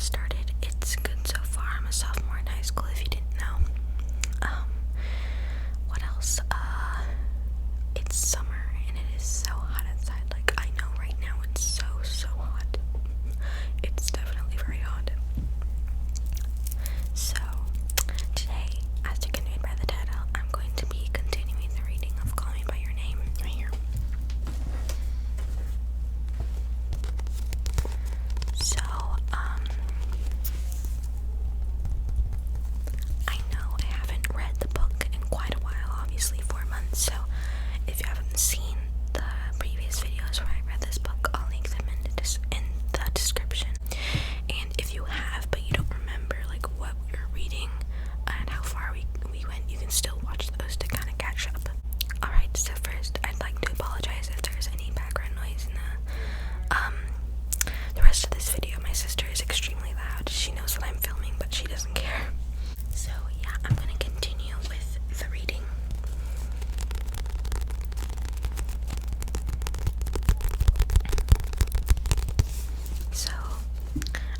started. It's good so far. I'm a sophomore in high school, if you didn't know. What else? It's summer and it is so hot outside. Like, I know right now it's so hot. It's definitely very hot. So, today, as you can read by the title, I'm going to be continuing the reading of Call Me By Your Name right here. So, I know I haven't read the book in quite a while, obviously 4 months, so if you haven't seen the previous videos where I read this book, I'll link them in the description. And if you have, but you don't remember like what we were reading and how far we went, you can still watch those to kind of catch up. Alright, so first, I'd like to apologize if there's any background noise in the rest of this video. My sister is extremely loud. She knows that I'm filming, but she doesn't care. So yeah, I'm gonna continue with the reading. So,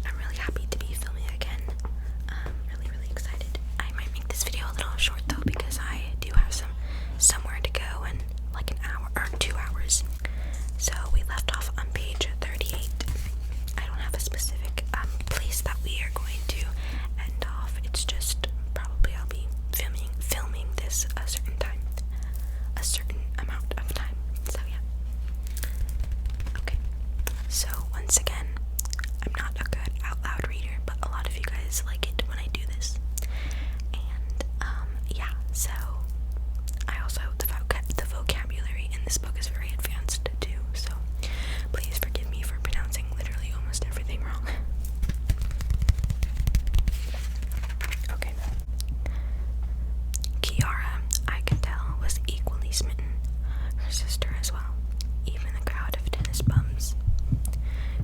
I'm really happy to be filming again. Really excited. I might make this video a little short though, because I do have somewhere to go in like an hour or 2 hours. So we left off on page 38. I don't have a specific place that we are going to end off. It's just probably I'll be filming this a certain time, a certain amount of time. So yeah. Okay. So once again, I'm not a good out loud reader, but a lot of you guys like it when I do this. And yeah, so I also the vocabulary in this book is very advanced too, so please forgive me for pronouncing literally almost everything wrong. Okay. Kiara, I could tell, was equally smitten, her sister as well, even the crowd of tennis bums,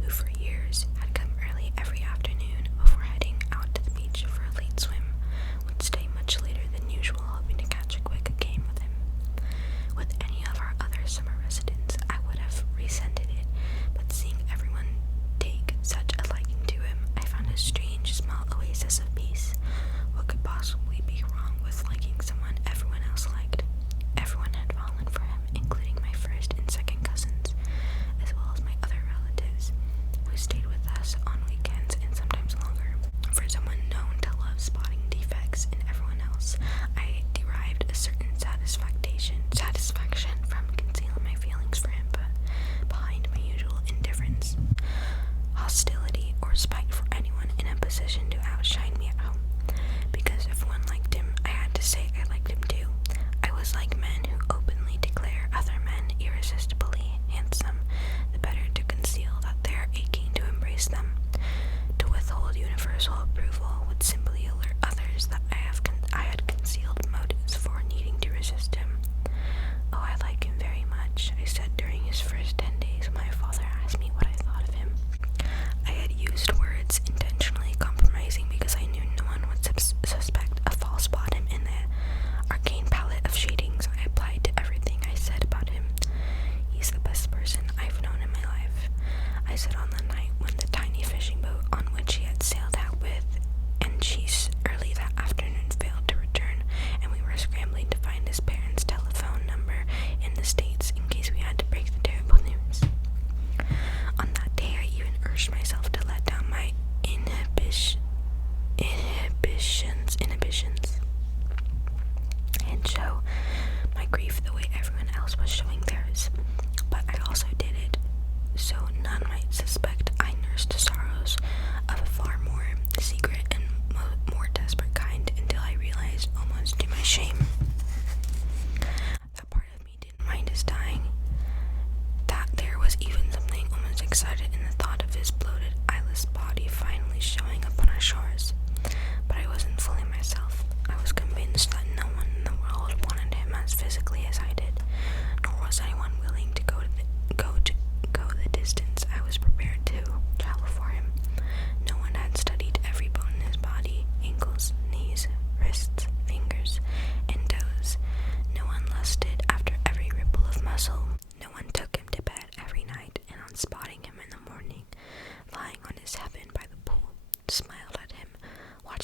who for years had come early every afternoon before heading out to the beach for a late swim, would stay much later than usual, hoping to catch a quick game with him. With any of our other summer residents, I would have resented it, but seeing everyone take such a liking to him, I found a strange small oasis of peace. What could possibly be wrong with liking someone everyone else liked? Everyone had fallen for him, including my first and second cousins, as well as my other relatives, who stayed with us on weekends and sometimes longer. For someone known to love spotting defects in everyone else, I derived a certain satisfaction from concealing my feelings for him, but behind my usual indifference, hostility, or spite for anyone in a position to outshine me at home. Because if one liked him, I had to say I liked him too. I was like men who openly declare other men irresistibly handsome, the better to conceal that they are aching to embrace them. To withhold universal approval would simply alert others that I had concealed motives for needing to resist him. Oh, I like him very much, I said during his first 10 days when my father asked me what I thought of him. I had used words intentionally compromising because I knew no one would suspect a false bottom in the arcane palette of shadings I applied to everything I said about him. He's the best person I've known in my life, I said on the night when the tiny fishing boat on which he had sailed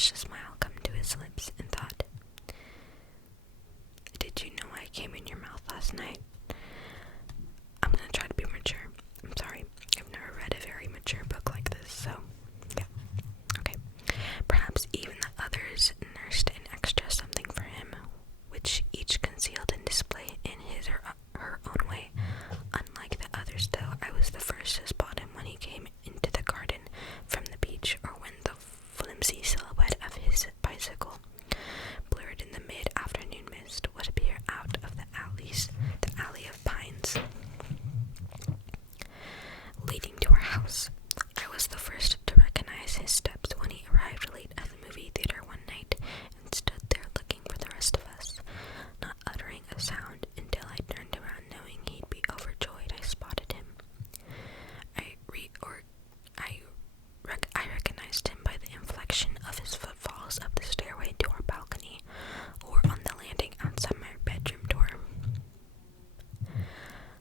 watched a smile come to his lips and thought, "Did you know I came in your mouth last night?" I'm gonna try to be mature. I'm sorry, I've never read a very mature book like this, so yeah. Okay. Perhaps even the others nursed an extra something for him, which each concealed and displayed in his or her own way. Unlike the others, though, I was the first to spot him when he came into the garden from the beach, or when the flimsy silhouette of his bicycle, blurred in the mid-afternoon mist, would appear out of the alley of pines leading to our house. I was the first to recognize his steps when he arrived late at the movie theater one night and stood there looking for the rest of us, not uttering a sound until I turned around knowing he'd be overjoyed I spotted him. I recognized him by the inflection of his footfalls up the stairway to our balcony, or on the landing outside my bedroom door.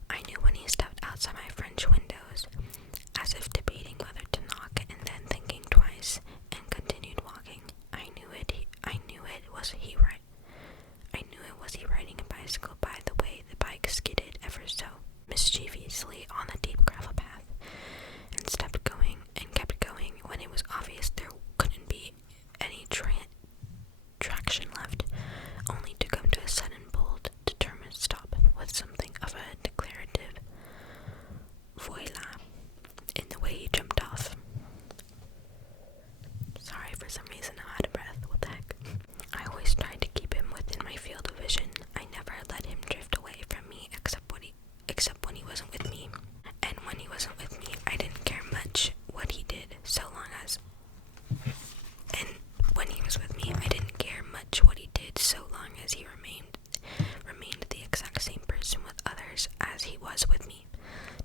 I knew when he stepped outside my French windows, as if debating whether to knock and then thinking twice, and continued walking. I knew it was he riding a bicycle by the way the bike skidded ever so mischievously on the deep gravel path, and kept going when it was obvious there couldn't be any traction left, only to come to a sudden, bold, determined stop with something of a declarative voila in the way he jumped off. Sorry, for some reason I'm out of breath. What the heck? I always tried to keep him within my field of vision. I never let him drift away from me except when he wasn't with me. And when he wasn't with me, I didn't care much what he did, so long as he remained the exact same person with others as he was with me.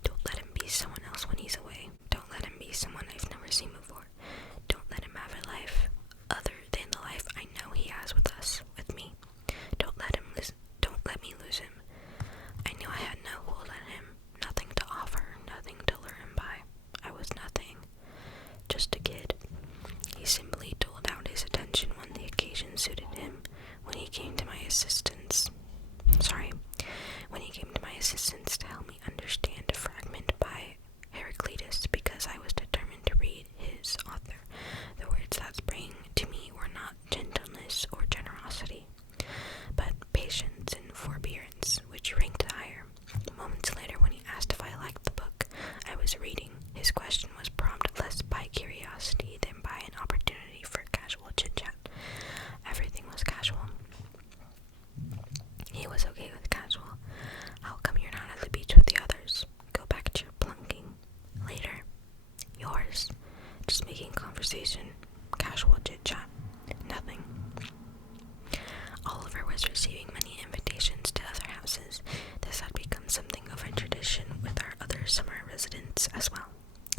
Don't let him be someone else when he's away. Don't let him be someone I've never seen before. Don't let him have a life other than the life I know he has with me. Don't let me lose him. I knew I had no hold on him, nothing to offer, nothing to lure him by. I was nothing, just a kid. He simply doled out his attention when the occasion suited him. When he came to my assistance to help me understand a fragment by Heraclitus, because I was determined to read his author. The words that sprang to me were not gentleness or generosity, but patience and forbearance, which ranked higher. Moments later, when he asked if I liked the book I was reading, his question was prompted less by curiosity than by an opportunity for casual chit-chat. Everything was casual. He was okay with casual. How come you're not at the beach with the others? Go back to your plunking. Later. Yours. Just making conversation. Casual chit-chat. Nothing. Oliver was receiving many invitations to other houses. This had become something of a tradition with our other summer residents as well.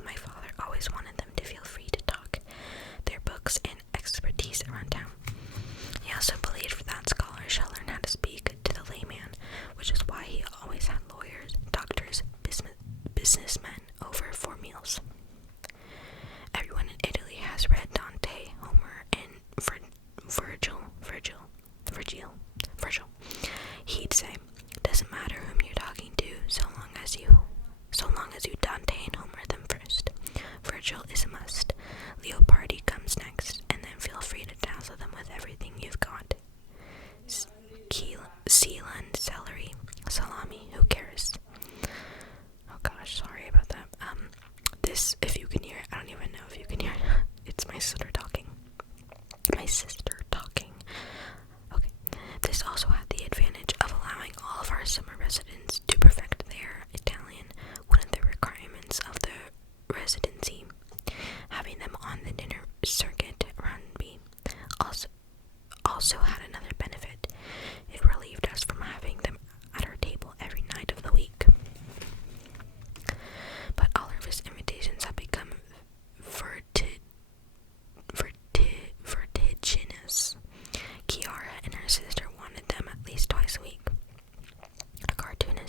My father always wanted them to feel free to talk their books and expertise around town. He also believed that scholars shall learn how to speak to the layman, which is why he always had lawyers, doctors, businessmen over for meals. Everyone in Italy has read Dante, Homer, and Virgil. He'd say, doesn't matter whom you're talking to, so long as you Dante and Homer them first. Virgil is a must. Leopardi comes next, and then feel free to dazzle them with everything you've got. 𝘕𝘢𝘮, celery, salami, who cares? Oh gosh, sorry about that. This, if you can hear it, I don't even know if you can hear it. It's my sister talking. Okay. This also had the advantage of allowing all of our summer residents to perfect their Italian, one of the requirements of the residency. Having them on the dinner circuit around me also had another benefit. It relieved us from having them at our table every night of the week. But Oliver's invitations had become vertiginous. Chiara and her sister wanted them at least twice a week. A cartoonist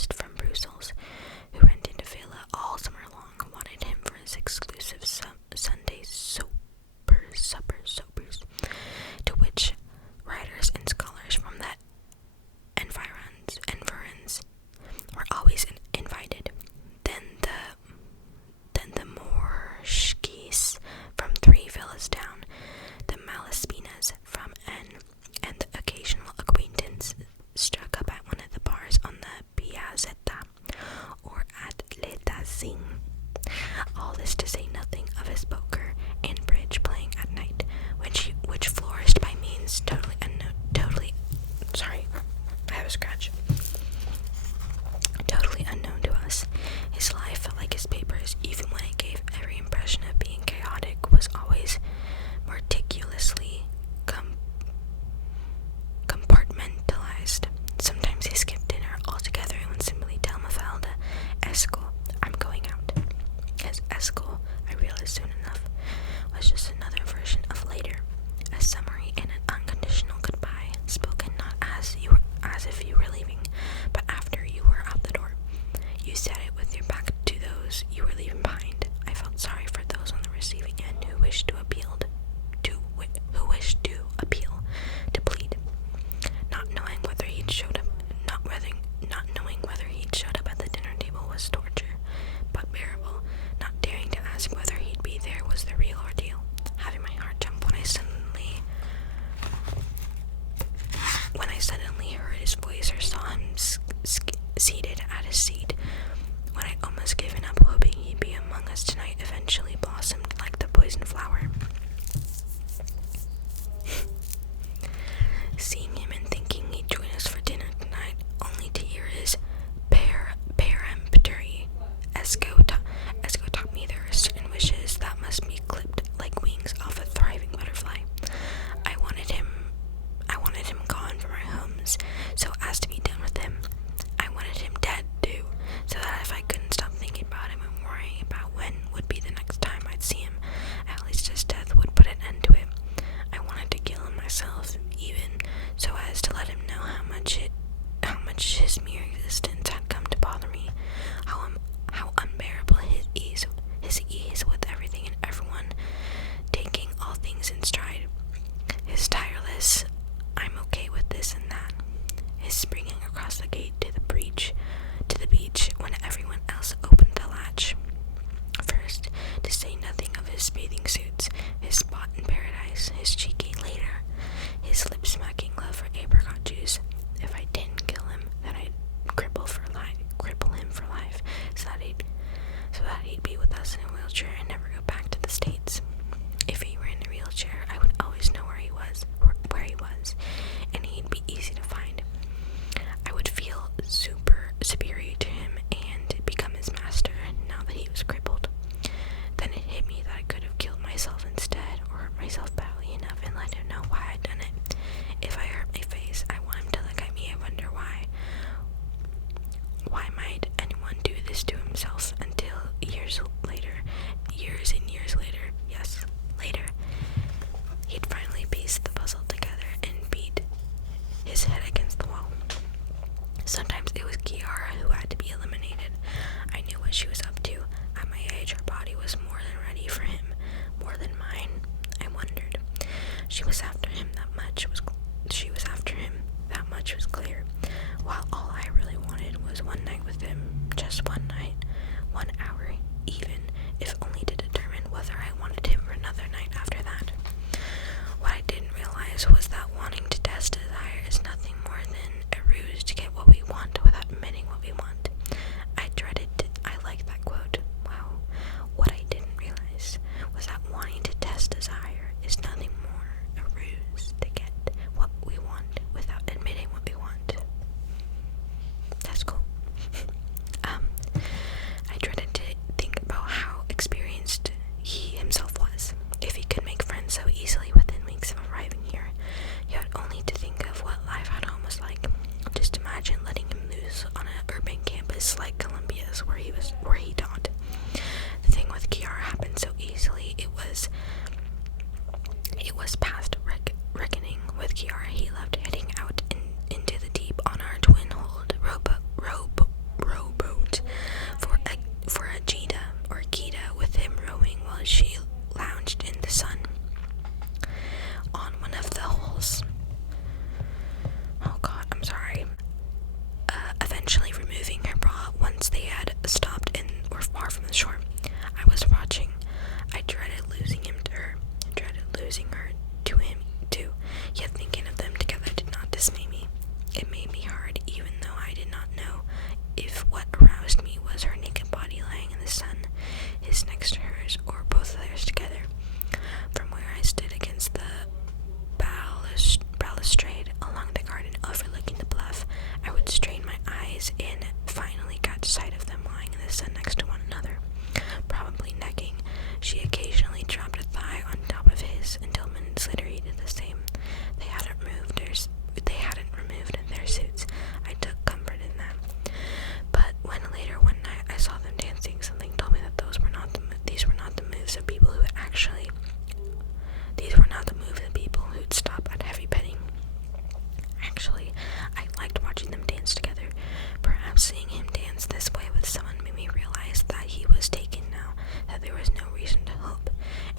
She was after him that much was clear, while all I really wanted was one night with him, just one night, 1 hour, even if only to determine whether I wanted him for another night after that. What I didn't realize was that wanting to test desire is nothing more than a ruse to get what we want without admitting what we want. I like that quote. Wow. What I didn't realize was that wanting to test desire is nothing more a ruse to get what we want without admitting what we want. That's cool. I dreaded to think about how experienced he himself was. If he could make friends so easily within weeks of arriving here, you had only to think of what life at home was like. Just imagine letting him loose on an urban campus like Columbia's, where he taught. The thing with Kiara happened so easily. It was past reckoning with Kiara. He loved heading out into the deep on our twin-hulled rowboat for a Gita, with him rowing while she lounged in the sun on one of the hulls. Oh God, I'm sorry. Eventually removing her bra once they had stopped and were far from the shore. I was watching. I dreaded losing him to her. I dreaded losing her to him too. Yet thinking of them together did not dismay me. It made me hard, even though I did not know if what aroused me was her naked body lying in the sun, his next to hers, or both of theirs together. From where I stood against the balustrade along the garden overlooking the bluff, I would strain my eyes and finally catch sight of them lying in the sun next to one another, probably necking. She occasionally dropped a thigh on top of his, until minutes later he did the same. They hadn't removed their suits. I took comfort in that. But when later one night I saw them dancing, something told me that these were not the moves of people who'd stop at heavy petting. Actually, I liked watching them dance together. Perhaps seeing him dance this way with someone made me realize that he was taken now, that there was no reason to hope,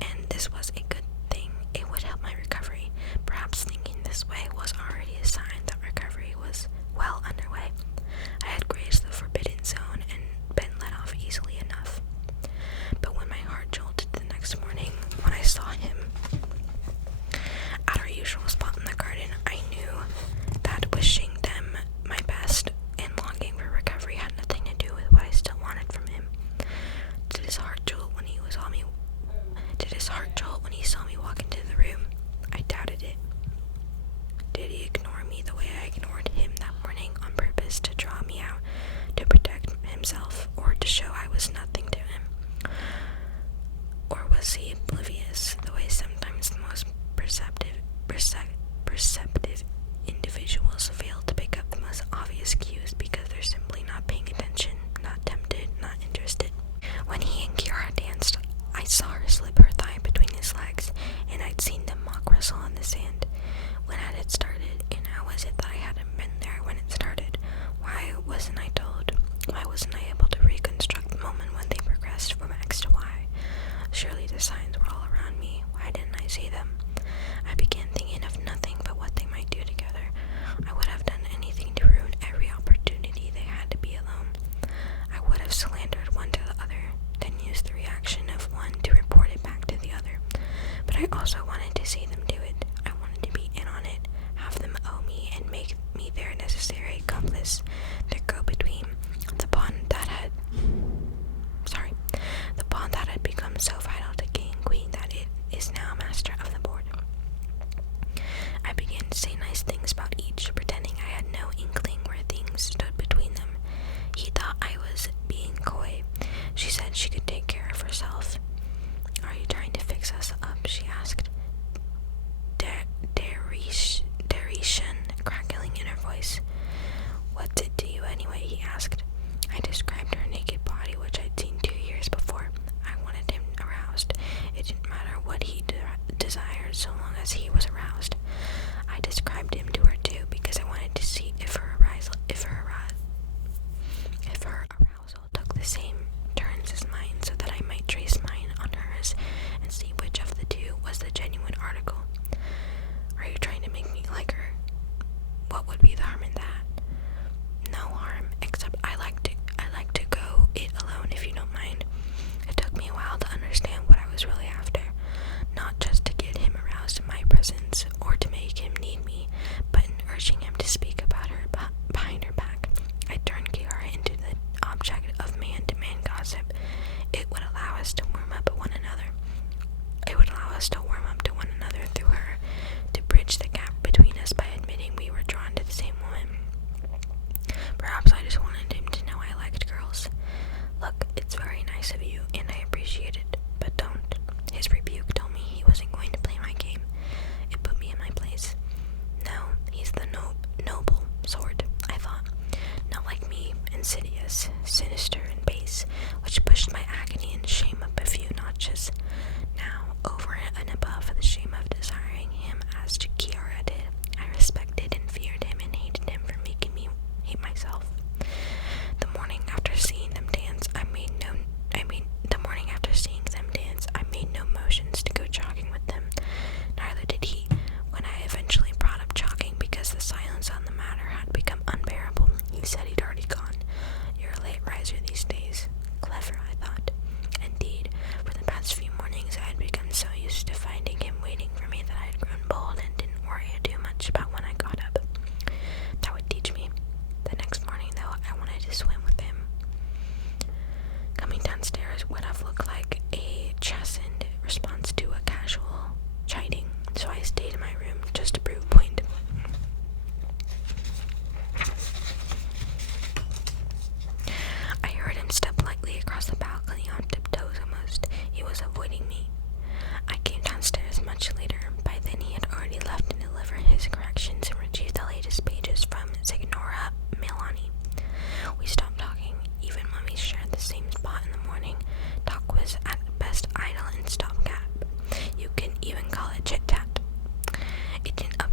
and this was a good thing. It would help my recovery. Perhaps thinking this way was already a sign that recovery was well underway. I had grazed the forbidden zone and been let off easily enough. But when my heart jolted the next morning, when I saw him at our usual spot in the garden, I knew that wishing them my best and longing for recovery had nothing to do with what I still wanted from him. Did his heart jolt when he saw me walk into the room? I doubted it. Did he ignore me the way I ignored him that morning on purpose to draw me out, to protect himself, or to show I was nothing to him? Or was he oblivious, the way sometimes the most perceptive individuals fail to pick up the most obvious cues because they're simply not paying attention, not tempted, not interested? When he and Kiara danced, I saw her slip her thigh between his legs, and I'd seen them mock wrestle on the sand. When had it started, and how was it that I hadn't been there when it started? Why wasn't I told? Why wasn't I able to reconstruct the moment when they progressed from X to Y? Surely the signs were all around me. Why didn't I see them? I began thinking of nothing but what they might do together. I would have done anything to ruin every opportunity they had to be alone. I would have slandered one to the other, then used the reaction of one to report it back to the other. But I also wanted to see them do it. I wanted to be in on it, have them owe me, and make me their necessary accomplice, their go-between, the bond that had become so vital to King and Queen that it is now master of the board. I began to say nice things about each, pretending I had no inkling where things stood between them. He thought I was being coy. She said she could take care of herself. Are you trying to fix us up? She asked. Derision crackling in her voice. What's it to you anyway? He asked. I described her naked body, which I'd seen 2 years before. I wanted him aroused. It didn't matter what he desired.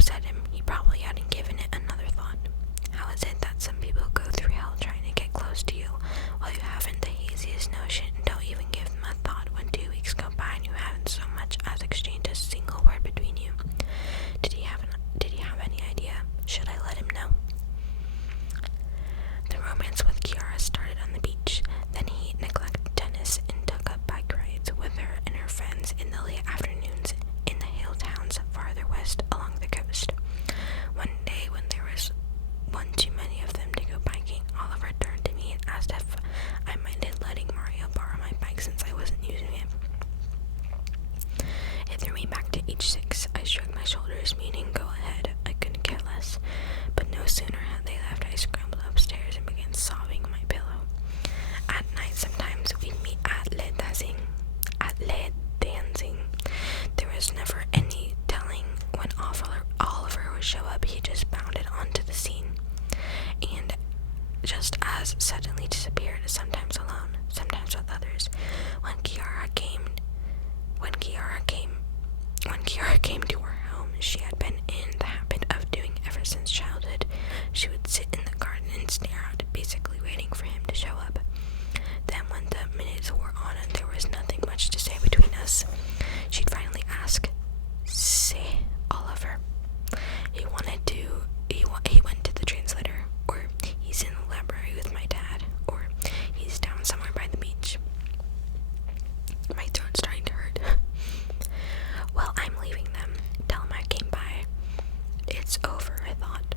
close at him, he probably hadn't given it another thought. How is it that some people go through hell trying to get close to you, while you haven't the haziest notion and don't even give them a thought when 2 weeks go by and you haven't so much as exchanged a single word between you? Did he have any idea? Should I let him know? The romance with 𝘠𝘰𝘶 started on the beach. Then he neglected tennis and took up bike rides with her and her friends in the late afternoons in the hill towns farther west along the coast. One day, when there was one too many of them to go biking, Oliver turned to me and asked if I minded letting Mario borrow my bike since I wasn't using it. It threw me back to age 6. I shrugged my shoulders, meaning go ahead. I couldn't care less. But no sooner had they left, I scrambled upstairs and began sobbing on my pillow. At night, sometimes we'd meet at Le Dancing. There was never any telling when Oliver would show up. He just bounded onto the scene, and just as suddenly disappeared, sometimes alone, sometimes with others. When 𝘠𝘰𝘶 came to our home, she had been in the habit of doing ever since childhood. She would sit in the garden and stare out, basically waiting for him to show up. Then when the minutes wore on and there was nothing much to say between us, she'd finally ask, "Say, Oliver." He went to the translator, or he's in the library with my dad, or he's down somewhere by the beach. My throat's starting to hurt. Well, I'm leaving them. Tell him I came by. It's over, I thought.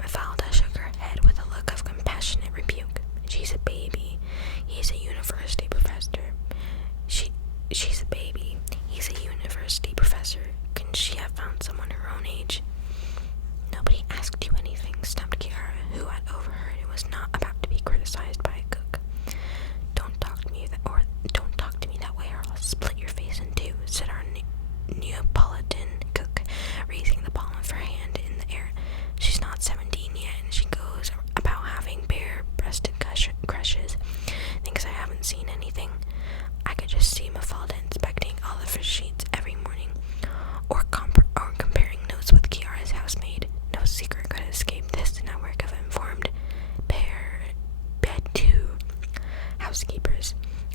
Mafalda shook her head with a look of compassionate rebuke. She's a baby. He's a university professor. She's a baby. He's a university professor. Couldn't she have found someone her own age? Nobody asked you anything, snapped 𝘠𝘰𝘶, who had overheard and was not about to be criticized by a cook. Don't talk to me that way, or I'll split your face in two, said our Neapolitan cook, raising the palm of her hand in the air. She's not 17 yet, and she goes about having bare-breasted crushes. Thinks I haven't seen anything. I could just see Mafalda inspecting Oliver's sheets every morning, or comparing notes with 𝘠𝘰𝘶's housemaid. No secret could escape this network of informed bed-to housekeepers.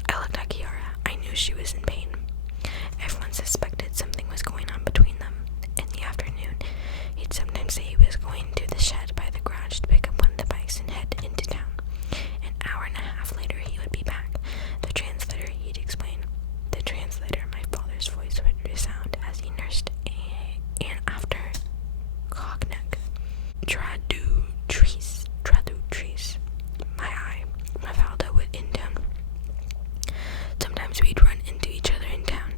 I looked at 𝘠𝘰𝘶. I knew she was in pain. Everyone suspected something was going on between them. In the afternoon, he'd sometimes say he was going to the shed by the garage to pick up one of the bikes and head into town. An hour and a half later, he would be back. The translator, he'd explain. The translator, my father's voice would resound as he nursed and after cognac. Tradutrice. My eye. Mafalda would intone. Sometimes we'd run into each other in town,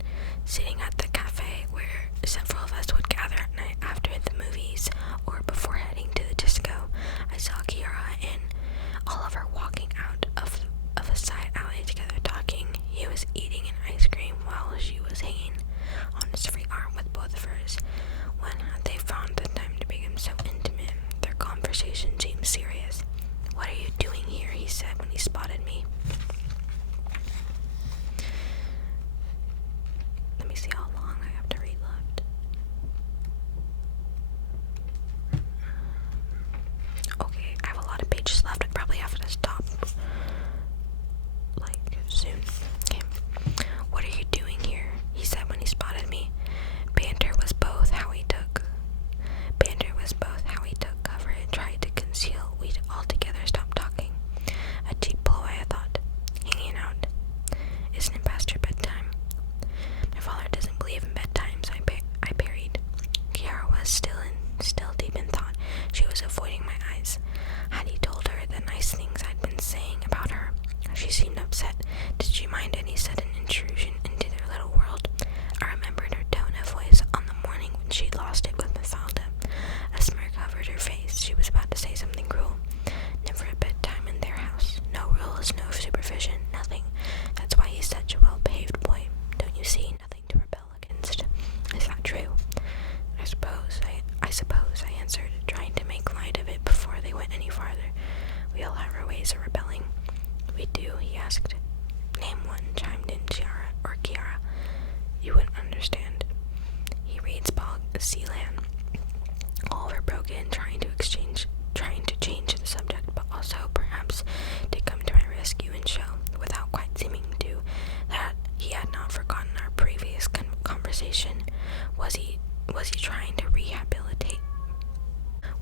sitting at the cafe where several of us would gather at night after the movies or before heading to the disco. I saw 𝘠𝘰𝘶 and Oliver walking out of a side alley together talking. He was eating an ice cream while she was hanging on his free arm with both of hers. When had they found the time to become so intimate? Their conversation seemed serious. "What are you doing here?" he said when he spotted me. Let me see how long I have to read left. Okay, I have a lot of pages left. I probably have to stop soon. Okay. "What are you doing here?" he said when he spotted me. Banter was both how he took cover and tried to conceal. We'd altogether stopped talking. A cheap ploy, I thought. Hanging out. Isn't it past your bedtime? My father doesn't believe in bedtimes, I parried. 𝘠𝘰𝘶 was still deep in thought. She was avoiding my eyes. Had he told her the nice things I'd been saying about her? She seemed upset. Did she mind any sudden intrusion into their little world? I remembered her tone of voice on the morning when she'd lost it with Mafalda. A smirk covered her face. She was about to say something cruel. Never a bedtime in their house. No rules, no supervision, nothing. That's why he's such a well-behaved boy. Don't you see? Nothing to rebel against. Is that true? I suppose, I answered, trying to make light of it before they went any farther. We all have our ways of rebelling. We do, he asked. Name one, chimed in 𝘠𝘰𝘶. You wouldn't understand. He reads Bog Sealand. broke in, trying to change the subject, but also perhaps to come to my rescue and show, without quite seeming to, that he had not forgotten our previous conversation. Was he trying to rehabilitate?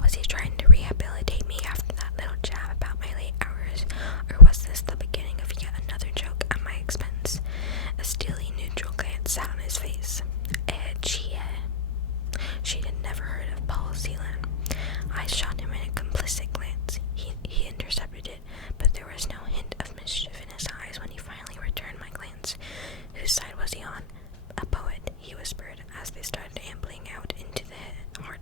Was he trying to rehabilitate me after that little jab about my late hours, or was this the beginning of yet another joke at my expense? A steely, neutral glance sat on his face. She had never heard of Paul Celan. I shot him in a complicit glance. He intercepted it, but there was no hint of mischief in his eyes when he finally returned my glance. Whose side was he on? A poet, he whispered, as they started ambling out into the heart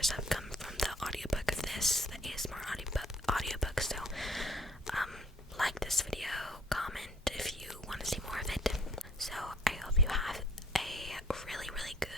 viewers have come from the audiobook of this, the ASMR audiobook. So like this video, comment if you want to see more of it. So I hope you have a really, really good